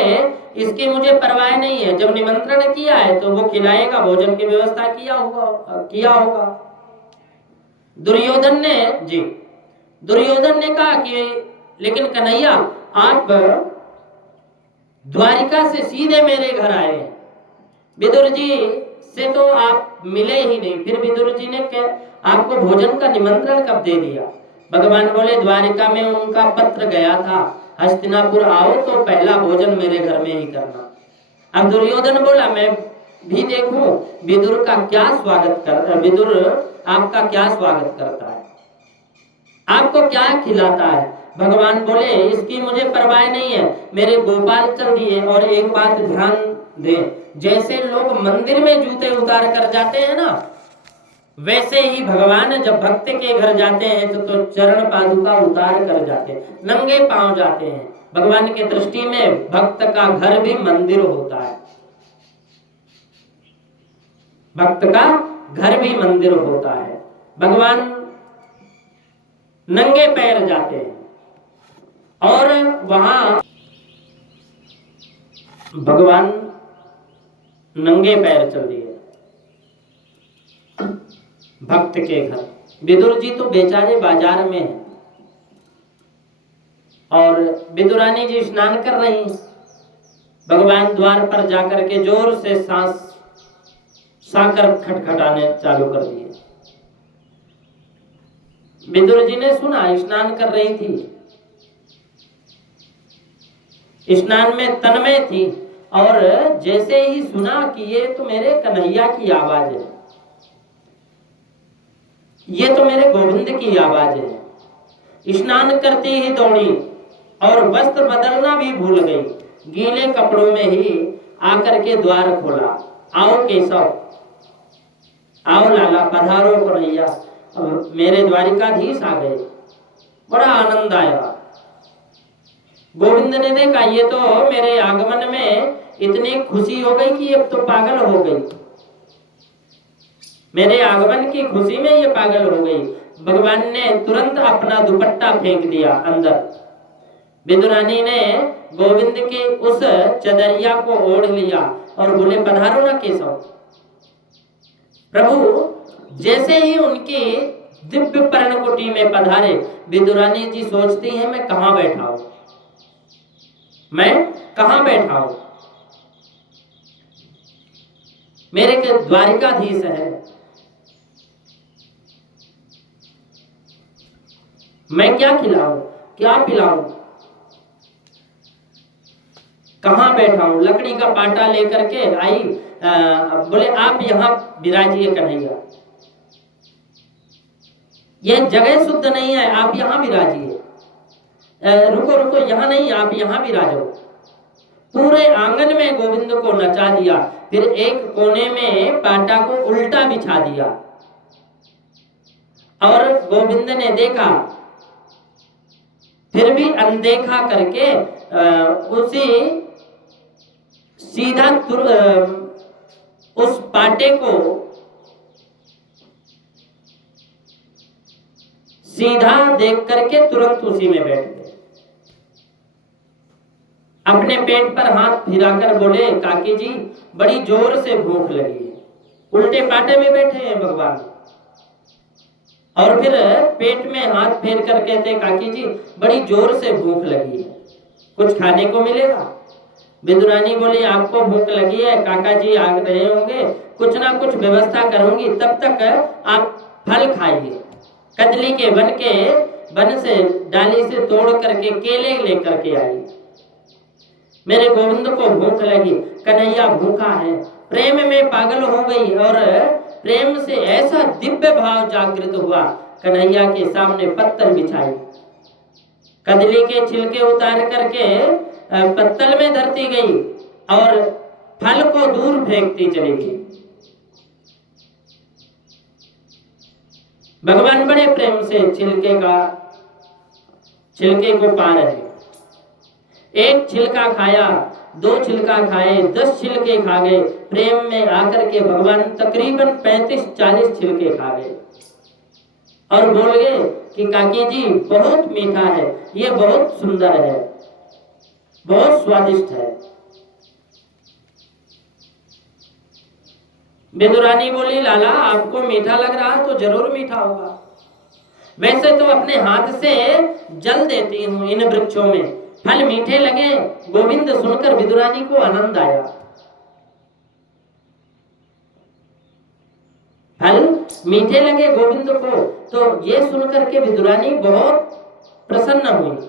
इसकी मुझे परवाह नहीं है, जब निमंत्रण किया है तो वो खिलाएगा, भोजन की व्यवस्था किया होगा। दुर्योधन ने कहा कि लेकिन कन्हैया, आप द्वारिका से सीधे मेरे घर आए हैं, विदुर जी से तो आप मिले ही नहीं, फिर विदुर जी ने आपको भोजन का निमंत्रण कब दे दिया? भगवान बोले द्वारिका में उनका पत्र गया था, हस्तिनापुर आओ तो पहला भोजन मेरे घर में ही करना। अब दुर्योधन बोला मैं भी देखूं विदुर आपका क्या स्वागत करता है, आपको क्या खिलाता है? भगवान बोले इसकी मुझे परवाह नहीं है, मेरे गोपाल चल दिए। और एक बात ध्यान दें, जैसे लोग मंदिर में जूते उतार कर जाते हैं ना, वैसे ही भगवान जब भक्त के घर जाते हैं तो चरण पादुका उतार कर जाते हैं, नंगे पांव जाते हैं। भगवान की दृष्टि में भक्त का घर भी मंदिर होता है, भक्त का घर भी मंदिर होता है। भगवान नंगे पैर जाते हैं और वहां भगवान नंगे पैर चल दिए भक्त के घर। विदुर जी तो बेचारे बाजार में हैं और विदुरानी जी स्नान कर रही। भगवान द्वार पर जाकर के जोर से सांस साकर खटखटाने चालू कर दिए। विदुर जी ने सुना, स्नान कर रही थी, स्नान में तन्मय थी और जैसे ही सुना कि ये तो मेरे कन्हैया की आवाज है, ये तो मेरे गोविंद की आवाज है, स्नान करती ही दौड़ी और वस्त्र बदलना भी भूल गई, गीले कपड़ों में ही आकर के द्वार खोला। आओ केशव, आओ लाला, पधारो कन्हैया, मेरे द्वारिकाधीश आ गए। बड़ा आनंद आया। गोविंद ने देखा ये तो मेरे आगमन में इतनी खुशी हो गई कि अब तो पागल हो गई, मेरे आगमन की खुशी में ये पागल हो गई। भगवान ने तुरंत अपना दुपट्टा फेंक दिया अंदर। विदुरानी ने गोविंद के उस चदरिया को ओढ़ लिया और बोले पधारो ना केशव। प्रभु जैसे ही उनकी दिव्य पर्णकुटी में पधारे, विदुरानी जी सोचती हैं मैं कहां बैठा हूं, मैं कहां बैठा हूं, मेरे के द्वारिकाधीश है, मैं क्या खिलाऊं, क्या पिलाऊं, कहां बैठा हूं। लकड़ी का पाटा लेकर के आई, बोले आप यहां विराजिए कन्हैया, यह जगह शुद्ध नहीं है, आप यहां विराजिए। रुको रुको, यहां नहीं, आप यहां विराजो। पूरे आंगन में गोविंद को नचा दिया, फिर एक कोने में पाटा को उल्टा बिछा दिया और गोविंद ने देखा, फिर भी अनदेखा करके उसी सीधा उस पाटे को सीधा देख करके तुरंत उसी में बैठ गए। अपने पेट पर हाथ फिराकर बोले काकी जी बड़ी जोर से भूख लगी है। उल्टे पाटे में बैठे हैं भगवान और फिर पेट में हाथ फेर कर कहते काकी जी बड़ी जोर से भूख लगी है, कुछ खाने को मिलेगा? विदुरानी बोली आपको भूख लगी है, काका जी आ रहे होंगे, कुछ ना कुछ व्यवस्था करूंगी, तब तक आप फल खाइए। कदली के वन से डाली से तोड़ करके केले लेकर के आई। मेरे गोविंद को भूख लगी, कन्हैया भूखा है, प्रेम में पागल हो गई और प्रेम से ऐसा दिव्य भाव जागृत हुआ कन्हैया के सामने पत्तल बिछाई, कदली के छिलके उतार करके पत्तल में धरती गई और फल को दूर फेंकती चली गई। भगवान बड़े प्रेम से छिलके को पा रहे। एक छिलका खाया, 2 छिलका खाए, 10 छिलके खा गए। प्रेम में आकर के भगवान तकरीबन 35-40 छिलके खा गए और बोल गए कि काकी जी बहुत मीठा है, ये बहुत सुंदर है, बहुत स्वादिष्ट है। विदुरानी बोली लाला आपको मीठा लग रहा तो जरूर मीठा होगा, वैसे तो अपने हाथ से जल देती हूं इन वृक्षों में, फल मीठे लगे। गोविंद सुनकर विदुरानी को आनंद आया। फल मीठे लगे गोविंद को, तो ये सुनकर के विदुरानी बहुत प्रसन्न हुई।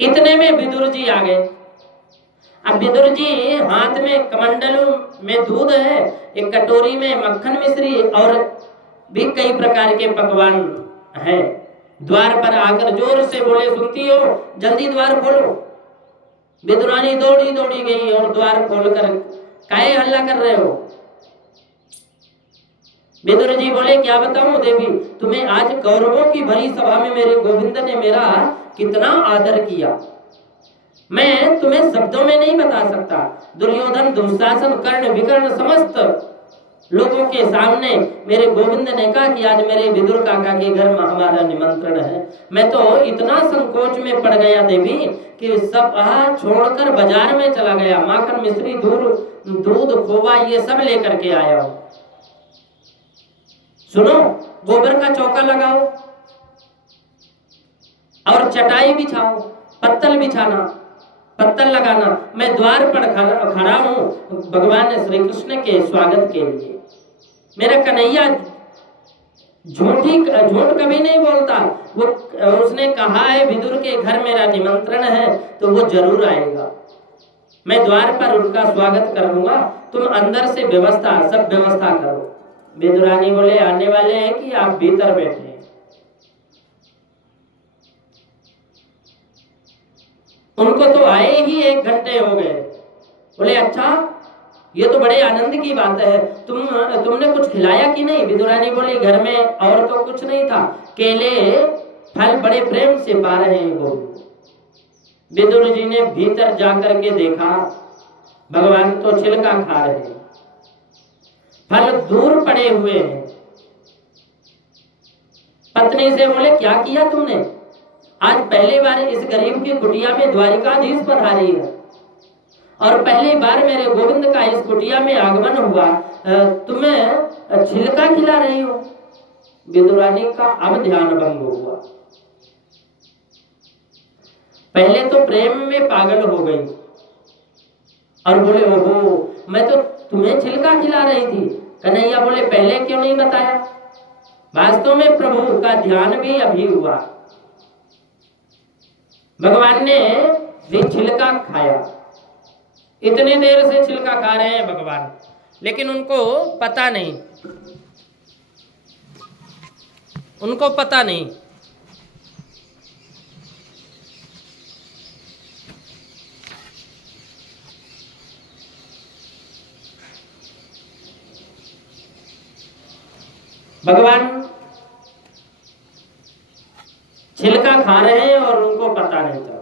इतने में विदुर जी आ गए। अब विदुर जी हाथ में कमंडलों में दूध है, एक कटोरी में मक्खन मिश्री और भी कई प्रकार के पकवान हैं। द्वार पर आकर जोर से बोले सुनती हो, जल्दी द्वार खोलो। विदुरानी दौड़ी दौड़ी गई और द्वार खोलकर काहे हल्ला कर रहे हो? विदुर जी बोले क्या बताऊं देवी, तुम्हें आज कौरवों की भरी सभा में मेरे गोविंद ने मेरा कितना आदर किया, मैं तुम्हें शब्दों में नहीं बता सकता। दुर्योधन, दुशासन, कर्ण, विकर्ण समस्त लोगों के सामने मेरे गोविंद ने कहा कि आज मेरे विदुर काका के घर में हमारा निमंत्रण है। मैं तो इतना संकोच में पड़ गया देवी कि सब छोड़कर बाजार में चला गया, माखन मिश्री दूध खोवा ये सब लेकर के आया हूं। सुनो, गोबर का चौका लगाओ और चटाई बिछाओ, पत्तल बिछाना, पत्तल लगाना। मैं द्वार पर खड़ा हूं भगवान श्री कृष्ण के स्वागत के लिए। मेरा कन्हैया झूठ कभी नहीं बोलता, वो उसने कहा है विदुर के घर मेरा निमंत्रण है तो वो जरूर आएगा। मैं द्वार पर उनका स्वागत करूंगा, तुम अंदर से सब व्यवस्था करो। विदुरानी बोले आने वाले हैं कि आप भीतर बैठे? उनको तो आए ही 1 घंटे हो गए। बोले अच्छा, ये तो बड़े आनंद की बात है, तुमने कुछ खिलाया कि नहीं? विदुरानी बोली घर में और तो कुछ नहीं था, केले फल बड़े प्रेम से पा रहे हैं गोविंद। विदुर जी ने भीतर जाकर के देखा, भगवान तो छिलका खा रहे हैं, फल दूर पड़े हुए हैं। पत्नी से बोले क्या किया तुमने? आज पहली बार इस गरीब की कुटिया में द्वारिकाधीश पधारी है और पहली बार मेरे गोविंद का इस कुटिया में आगमन हुआ, तुम्हें छिलका खिला रही हो। विदुरानी का अब ध्यान भंग हुआ। पहले तो प्रेम में पागल हो गई और बोले ओहो, मैं तो तुम्हें छिलका खिला रही थी। कन्हैया बोले पहले क्यों नहीं बताया? वास्तव में प्रभु का ध्यान भी अभी हुआ। भगवान ने भी छिलका खाया, इतने देर से छिलका खा रहे हैं भगवान, लेकिन उनको पता नहीं, उनको पता नहीं। भगवान छिलका खा रहे हैं और उनको पता नहीं था।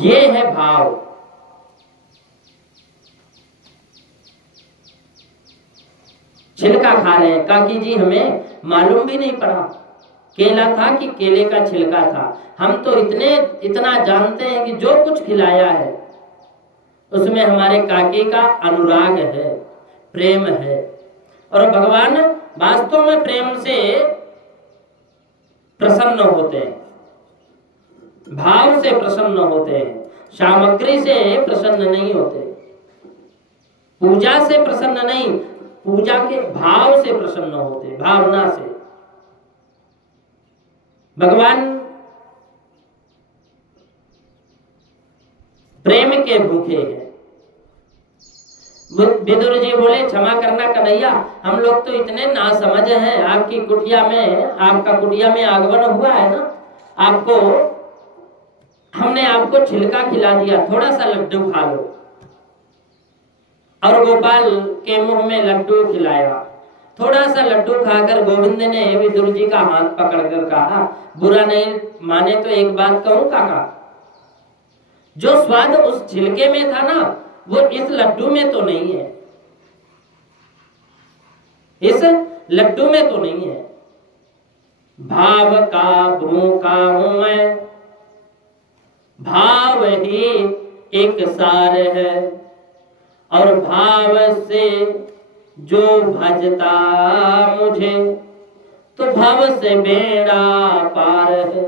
ये है भाव। छिलका खा रहे हैं, काकी जी हमें मालूम भी नहीं पड़ा केला था कि केले का छिलका था। हम तो इतना जानते हैं कि जो कुछ खिलाया है उसमें हमारे काके का अनुराग है, प्रेम है। और भगवान वास्तव में प्रेम से प्रसन्न होते हैं, भाव से प्रसन्न होते हैं, सामग्री से प्रसन्न नहीं होते, पूजा से प्रसन्न नहीं, पूजा के भाव से प्रसन्न होते, भावना से। भगवान के भूखे हैं। विदुर जी बोले, क्षमा करना कन्हैया, हम लोग तो इतने नासमझ हैं, आपकी कुटिया में, आपका कुटिया में आगमन हुआ है ना, आपको हमने आपको छिलका खिला दिया, थोड़ा सा लड्डू खा लो। और गोपाल के मुंह में लड्डू खिलाया। थोड़ा सा लड्डू खाकर गोविंद ने विदुर जी का हाथ पकड़कर कहा, बुरा नहीं माने तो एक बात कहूं काका, जो स्वाद उस छिलके में था ना, वो इस लड्डू में तो नहीं है, इस लड्डू में तो नहीं है। भाव का भूखा हूं मैं, भाव ही एक सार है, और भाव से जो भजता मुझे, तो भाव से बेड़ा पार है।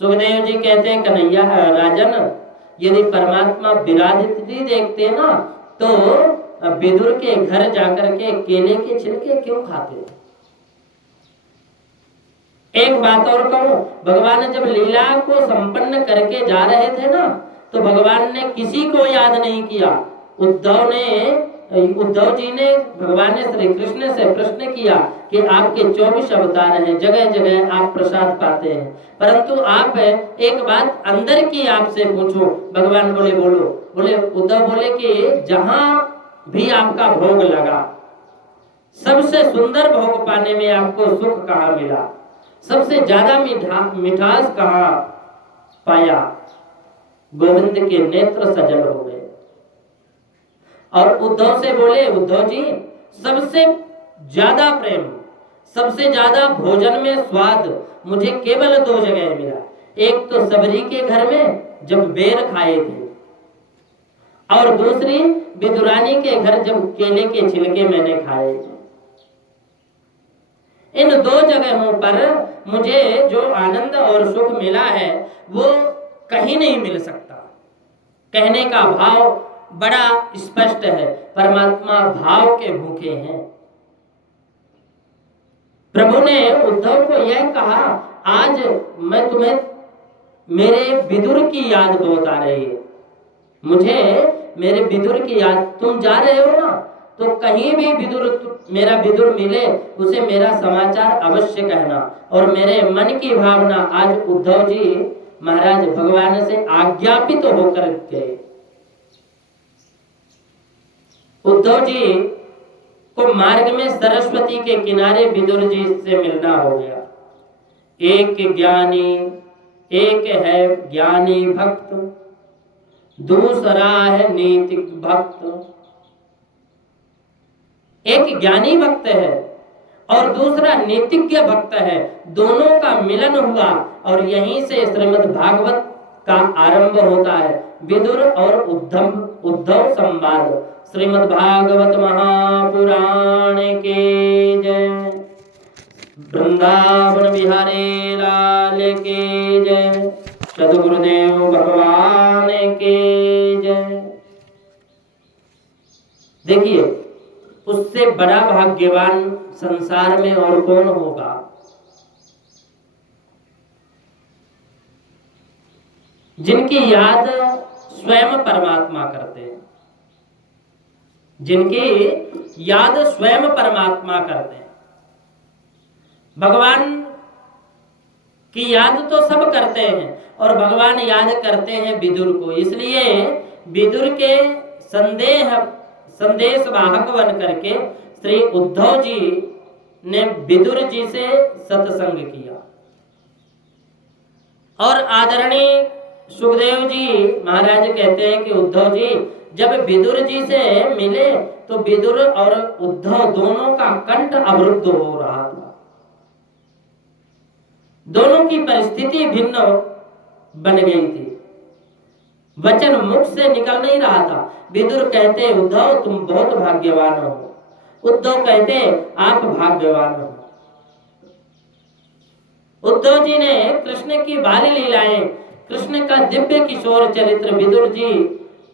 सुखदेव जी कहते हैं, कन्हैया राजन, यदि परमात्मा विराधित देखते ना, तो विदुर के घर जाकर के केले के छिलके क्यों खाते? एक बात और कहूं, भगवान जब लीला को संपन्न करके जा रहे थे ना, तो भगवान ने किसी को याद नहीं किया। उद्धव जी ने भगवान ने श्री कृष्ण से प्रश्न किया कि आपके 24 अवतार हैं, जगह जगह आप प्रसाद पाते हैं, परंतु आप एक बात अंदर की आपसे पूछो। भगवान बोले बोलो। बोले उद्धव बोले कि जहां भी आपका भोग लगा, सबसे सुंदर भोग पाने में आपको सुख कहाँ मिला, सबसे ज्यादा मिठास कहाँ पाया? गोविंद के नेत्र सजल हो गए। और उद्धव से बोले, उद्धव जी, सबसे ज्यादा प्रेम, सबसे ज्यादा भोजन में स्वाद मुझे केवल 2 जगह मिला। एक तो सबरी के घर में जब बेर खाए थे, और दूसरी विदुरानी के घर जब केले के छिलके मैंने खाए थे। इन 2 जगहों पर मुझे जो आनंद और सुख मिला है वो कहीं नहीं मिल सकता। कहने का भाव बड़ा स्पष्ट है, परमात्मा भाव के भूखे हैं। प्रभु ने उद्धव को यह कहा, आज मैं तुम्हें, मेरे विदुर की याद बहुत आ रही है, मुझे मेरे विदुर की याद, तुम जा रहे हो ना, तो कहीं भी मेरा विदुर मिले, उसे मेरा समाचार अवश्य कहना। और मेरे मन की भावना आज उद्धव जी महाराज भगवान से आज्ञापित होकर गए। उद्धव जी को मार्ग में सरस्वती के किनारे विदुर जी से मिलना हो गया। एक ज्ञानी, एक है ज्ञानी भक्त, दूसरा है नीतिक भक्त। एक ज्ञानी भक्त है और दूसरा नीतिज्ञ भक्त है, दोनों का मिलन हुआ और यहीं से श्रीमद् भागवत का आरंभ होता है। विदुर और उद्धव संवाद। श्रीमद् भागवत महापुराण के जय। वृंदावन बिहारी लाल के जय। सद्गुरुदेव भगवान के जय। देखिए, उससे बड़ा भाग्यवान संसार में और कौन होगा? जिनकी याद स्वयं परमात्मा करते हैं, जिनकी याद स्वयं परमात्मा करते हैं। भगवान की याद तो सब करते हैं और भगवान याद करते हैं विदुर को। इसलिए विदुर के संदेश वाहक बन करके श्री उद्धव जी ने विदुर जी से सत्संग किया। और आदरणीय सुखदेव जी महाराज कहते हैं कि उद्धव जी जब विदुर जी से मिले तो विदुर और उद्धव दोनों का कंठ अवरुद्ध हो रहा था। दोनों की परिस्थिति भिन्न बन गई थी, वचन मुख से निकल नहीं रहा था। विदुर कहते, उद्धव तुम बहुत भाग्यवान हो। उद्धव कहते, आप भाग्यवान हो। उद्धव जी ने कृष्ण की बाल लीलाएं, कृष्ण का दिव्य किशोर चरित्र विदुर जी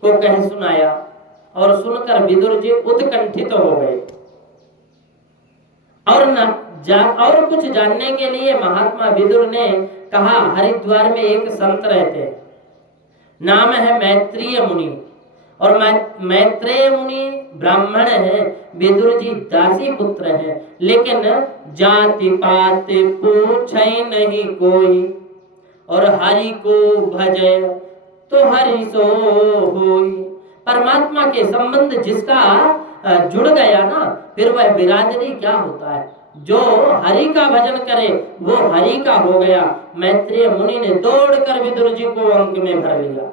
को कह सुनाया और सुनकर विदुर जी उत्कंठित हो गए। और कुछ जानने के लिए महात्मा विदुर ने कहा, हरिद्वार में एक संत रहते, नाम है मैत्रेय मुनि। और मैत्रेय मुनि ब्राह्मण हैं, विदुर जी दासी पुत्र हैं, लेकिन जाति पात पूछे नहीं कोई, और हरि को भजय तो हरि सो होई। परमात्मा के संबंध जिसका जुड़ गया ना, फिर वह बिरादरी क्या होता है। जो हरि का भजन करे वो हरि का हो गया। मैत्रेय मुनि ने दौड़कर विदुर जी को अंक में भर लिया।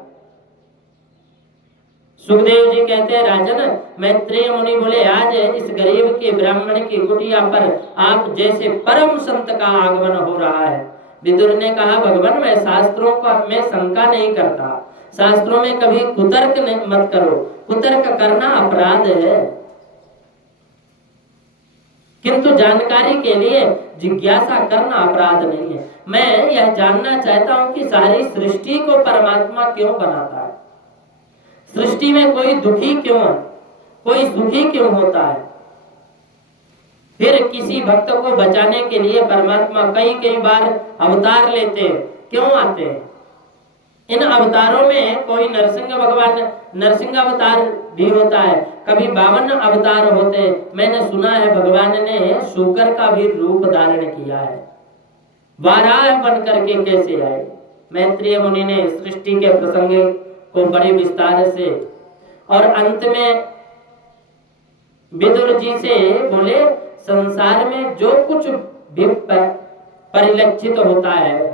सुखदेव जी कहते हैं, राजन, मैत्रेय मुनि बोले, आज इस गरीब के ब्राह्मण की कुटिया पर आप जैसे परम संत का आगमन हो रहा है। विदुर ने कहा, भगवान, मैं शास्त्रों का में शंका नहीं करता, शास्त्रों में कभी कुतर्क मत करो, कुतर्क करना अपराध है, किंतु जानकारी के लिए जिज्ञासा करना अपराध नहीं है। मैं यह जानना चाहता हूं कि सारी सृष्टि को परमात्मा क्यों बनाता है, सृष्टि में कोई दुखी क्यों है, कोई सुखी क्यों होता है। फिर किसी भक्त को बचाने के लिए परमात्मा कई कई बार अवतार लेते हैं, क्यों आते हैं। इन अवतारों में कोई नरसिंह भगवान नरसिंह अवतार भी होता है, कभी 52 अवतार होते हैं। मैंने सुना है भगवान ने शूकर का भी रूप धारण किया है, वाराह बन करके कैसे आए। मैत्रेय मुनि ने सृष्टि के प्रसंग को बड़े विस्तार से, और अंत में विदुर जी से बोले, संसार में जो कुछ भी परिलक्षित होता है,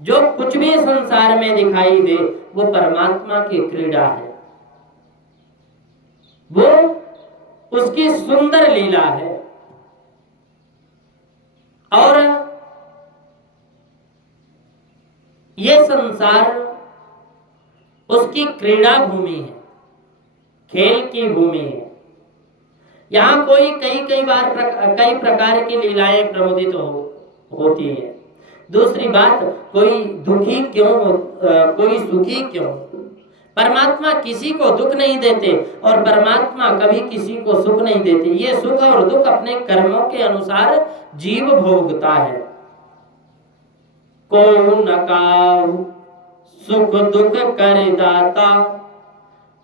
जो कुछ भी संसार में दिखाई दे, वो परमात्मा की क्रीड़ा है, वो उसकी सुंदर लीला है। और ये संसार उसकी क्रीड़ा भूमि है, खेल की भूमि है। यहाँ कोई कई बार कई प्रकार की लीलाएं प्रमोदित होती हैं। दूसरी बात, कोई दुखी क्यों कोई सुखी क्यों। परमात्मा किसी को दुख नहीं देते और परमात्मा कभी किसी को सुख नहीं देते। ये सुख और दुख अपने कर्मों के अनुसार जीव भोगता है। को न काहू सुख दुख कर दाता,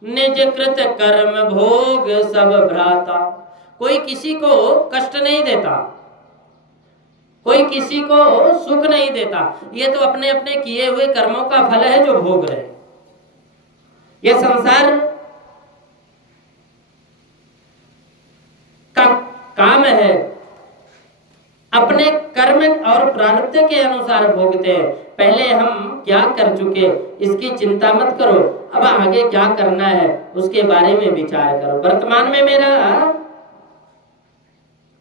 निज कृत कर्म भोग सब भ्राता। कोई किसी को कष्ट नहीं देता, कोई किसी को सुख नहीं देता, ये तो अपने अपने किए हुए कर्मों का फल है जो भोग रहे। ये संसार का काम है, अपने कर्म और प्रारब्ध के अनुसार भोगते हैं। पहले हम क्या कर चुके इसकी चिंता मत करो, अब आगे क्या करना है उसके बारे में विचार करो। वर्तमान में मेरा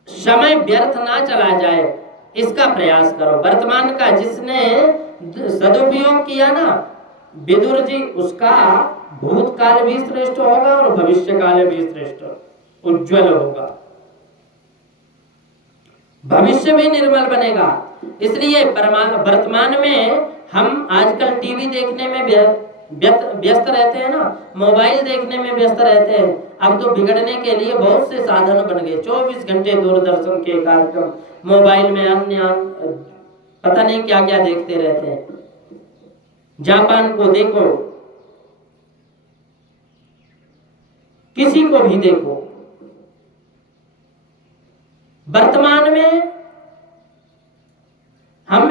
समय व्यर्थ ना चला जाए इसका प्रयास करो। वर्तमान का जिसने सदुपयोग किया ना विदुर जी, उसका भूतकाल भी श्रेष्ठ होगा और भविष्य काल भी श्रेष्ठ उज्जवल होगा, भविष्य भी निर्मल बनेगा। इसलिए वर्तमान में हम आजकल टीवी देखने में व्यस्त रहते हैं ना, मोबाइल देखने में व्यस्त रहते हैं। अब तो बिगड़ने के लिए बहुत से साधन बन गए। 24 घंटे दूरदर्शन के कार्यक्रम, मोबाइल में अन्य पता नहीं क्या क्या देखते रहते हैं। जापान को देखो, किसी को भी देखो, वर्तमान में हम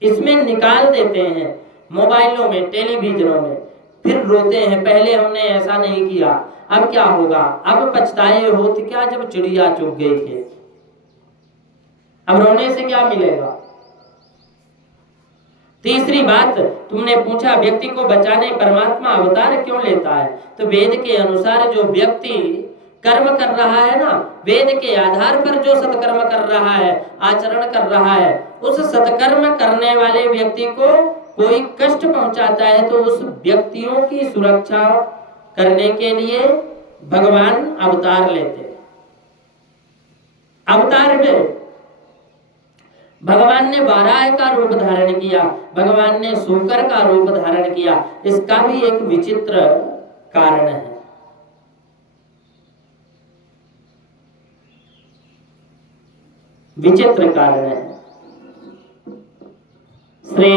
इसमें निकाल देते हैं, मोबाइलों में, टेलीविजनों में, फिर रोते हैं पहले हमने ऐसा नहीं किया, अब क्या होगा, अब पछताए होते क्या जब चिड़िया चुग गई थी। अब रोने से क्या मिलेगा। तीसरी बात, तुमने पूछा व्यक्ति को बचाने परमात्मा अवतार क्यों लेता है। तो वेद के अनुसार जो व्यक्ति कर्म कर रहा है ना, वेद के आधार पर जो सत्कर्म कर रहा है, आचरण कर रहा है, उस सत्कर्म करने वाले व्यक्ति को कोई कष्ट पहुंचाता है तो उस व्यक्तियों की सुरक्षा करने के लिए भगवान अवतार लेते हैं। अवतार में भगवान ने वाराह का रूप धारण किया, भगवान ने शूकर का रूप धारण किया। इसका भी एक विचित्र कारण है। विचित्र कारण है। श्री